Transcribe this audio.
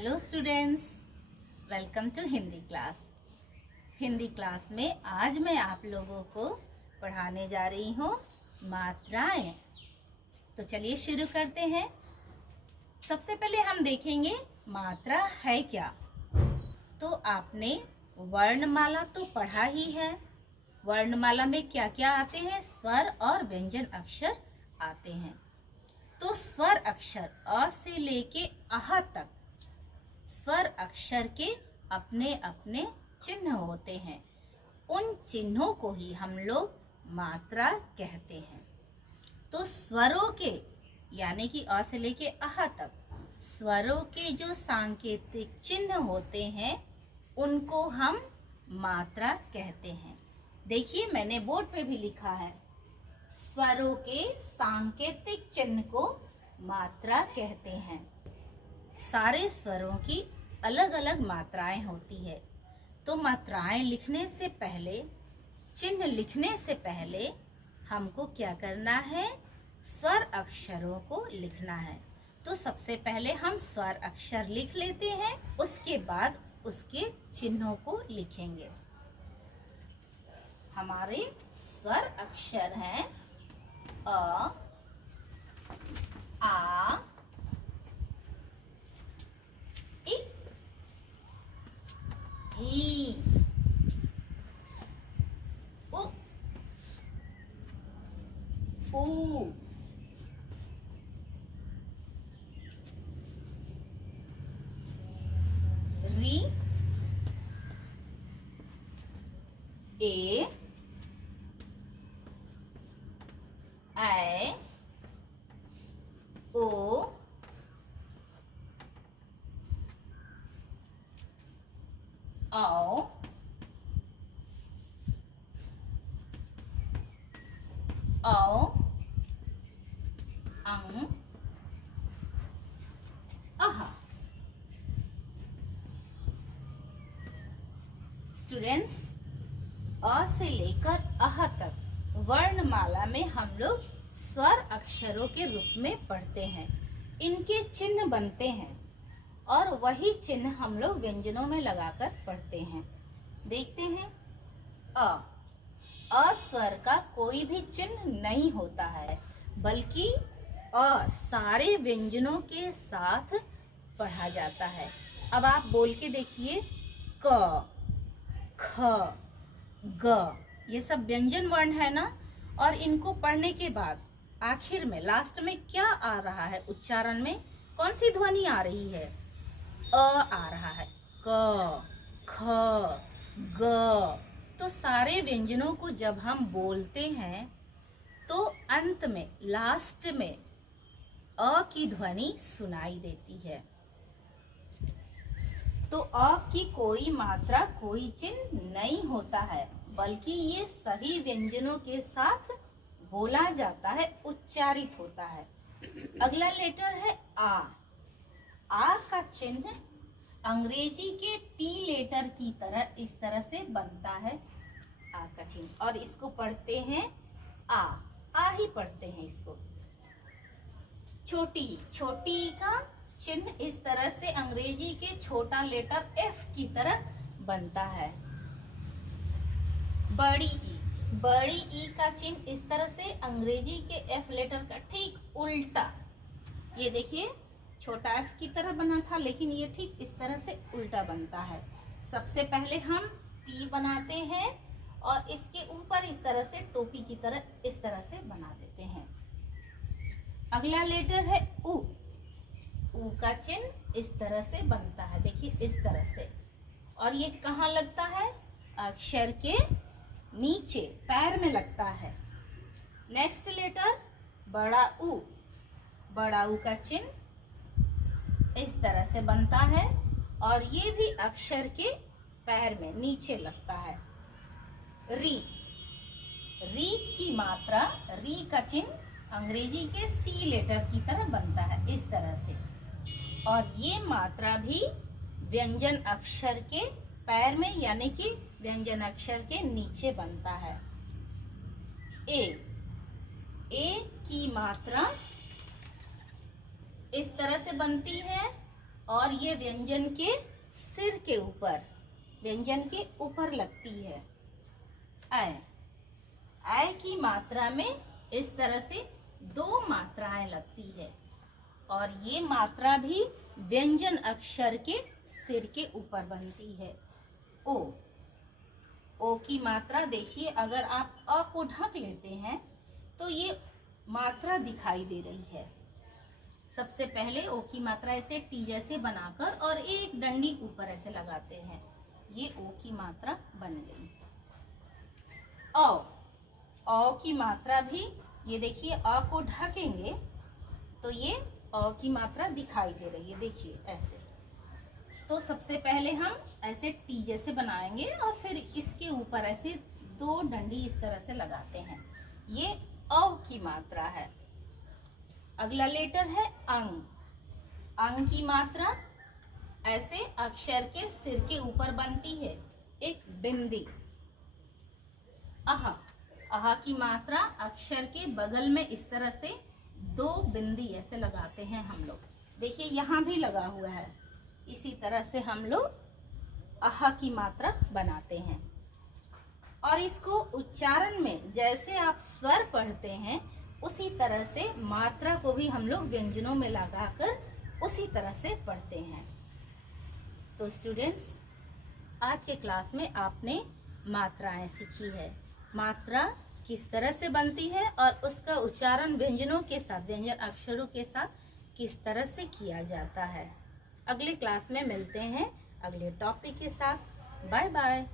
Hello students, welcome to Hindi class. Hindi class में आज मैं आप लोगों को पढ़ाने जा रही हूँ मात्राएं। तो चलिए शुरू करते हैं। सबसे पहले हम देखेंगे मात्रा है क्या। तो आपने वर्णमाला तो पढ़ा ही है। वर्णमाला में क्या क्या आते हैं? स्वर और व्यंजन अक्षर आते हैं। तो स्वर अक्षर अ से लेके अह तक स्वर अक्षर के अपने अपने चिन्ह होते हैं। उन चिन्हों को ही हम लोग मात्रा कहते हैं। तो स्वरों के यानी कि अ से लेके अह तक स्वरों के जो सांकेतिक चिन्ह होते हैं उनको हम मात्रा कहते हैं। देखिए मैंने बोर्ड पे भी लिखा है, स्वरों के सांकेतिक चिन्ह को मात्रा कहते हैं। सारे स्वरों की अलग अलग मात्राएं होती है। तो मात्राएं लिखने से पहले, चिन्ह लिखने से पहले हमको क्या करना है? स्वर अक्षरों को लिखना है। तो सबसे पहले हम स्वर अक्षर लिख लेते हैं, उसके बाद उसके चिन्हों को लिखेंगे। हमारे स्वर अक्षर हैं अ, आ, इ, ई, उ, ऊ, री, ए, ऐ, ओ, औ, औ, अं, अह। स्टूडेंट्स, अ से लेकर अह तक वर्णमाला में हम लोग स्वर अक्षरों के रूप में पढ़ते हैं। इनके चिन्ह बनते हैं और वही चिन्ह हम लोग व्यंजनों में लगाकर पढ़ते हैं। देखते हैं, अ स्वर का कोई भी चिन्ह नहीं होता है, बल्कि अ सारे व्यंजनों के साथ पढ़ा जाता है। अब आप बोल के देखिए, क, ख, ग, ये सब व्यंजन वर्ण है ना। और इनको पढ़ने के बाद आखिर में लास्ट में क्या आ रहा है? उच्चारण में कौन सी ध्वनि आ रही है? आ रहा है। क, ख, ग। तो सारे व्यंजनों को जब हम बोलते हैं तो अंत में, लास्ट में अ की ध्वनि सुनाई देती है। तो अ की कोई मात्रा, कोई चिन्ह नहीं होता है, बल्कि ये सभी व्यंजनों के साथ बोला जाता है, उच्चारित होता है। अगला लेटर है आ। आ का चिन्ह अंग्रेजी के टी लेटर की तरह इस तरह से बनता है, आ का चिन्ह। और इसको पढ़ते हैं आ ही पढ़ते हैं इसको। छोटी, छोटी का चिन्ह इस तरह से अंग्रेजी के छोटा लेटर एफ की तरह बनता है। बड़ी ई, बड़ी ई का चिन्ह इस तरह से अंग्रेजी के एफ लेटर का ठीक उल्टा। ये देखिए, छोटा एफ की तरह बना था, लेकिन ये ठीक इस तरह से उल्टा बनता है। सबसे पहले हम टी बनाते हैं और इसके ऊपर इस तरह से टोपी की तरह इस तरह से बना देते हैं। अगला लेटर है उ। ऊ का चिन्ह इस तरह से बनता है, देखिए इस तरह से। और ये कहाँ लगता है? अक्षर के नीचे, पैर में लगता है। नेक्स्ट लेटर बड़ा ऊ। बड़ा ऊ का चिन्ह इस तरह से बनता है और ये भी अक्षर के पैर में नीचे लगता है। री, री की मात्रा, री का चिन्ह अंग्रेजी के सी लेटर की तरह बनता है, इस तरह से। और ये मात्रा भी व्यंजन अक्षर के पैर में यानी कि व्यंजन अक्षर के नीचे बनता है। ए, ए की मात्रा इस तरह से बनती है और ये व्यंजन के सिर के ऊपर, व्यंजन के ऊपर लगती है। ऐ, ऐ की मात्रा में इस तरह से 2 मात्राएं लगती है और ये मात्रा भी व्यंजन अक्षर के सिर के ऊपर बनती है। ओ, ओ की मात्रा देखिए, अगर आप अ को ढक लेते हैं तो ये मात्रा दिखाई दे रही है। सबसे पहले ओ की मात्रा ऐसे टी जैसे बनाकर और एक डंडी ऊपर ऐसे लगाते हैं, ये ओ की मात्रा बन गई। औ की मात्रा भी ये देखिए, अ को ढकेंगे तो ये अ की मात्रा दिखाई दे रही है, देखिए ऐसे। तो सबसे पहले हम ऐसे टी जैसे बनाएंगे और फिर इसके ऊपर ऐसे 2 डंडी इस तरह से लगाते हैं, ये अ की मात्रा है। अगला लेटर है अंग। अंग की मात्रा ऐसे अक्षर के सिर के ऊपर बनती है, एक बिंदी। अह, अह की मात्रा अक्षर के बगल में इस तरह से 2 बिंदी ऐसे लगाते हैं हम लोग, देखिए यहाँ भी लगा हुआ है। इसी तरह से हम लोग अह की मात्रा बनाते हैं और इसको उच्चारण में जैसे आप स्वर पढ़ते हैं उसी तरह से मात्रा को भी हम लोग व्यंजनों में लगाकर उसी तरह से पढ़ते हैं। तो स्टूडेंट्स, आज के क्लास में आपने मात्राएं सीखी है, मात्रा किस तरह से बनती है और उसका उच्चारण व्यंजनों के साथ, व्यंजन अक्षरों के साथ किस तरह से किया जाता है। अगले क्लास में मिलते हैं अगले टॉपिक के साथ। Bye bye.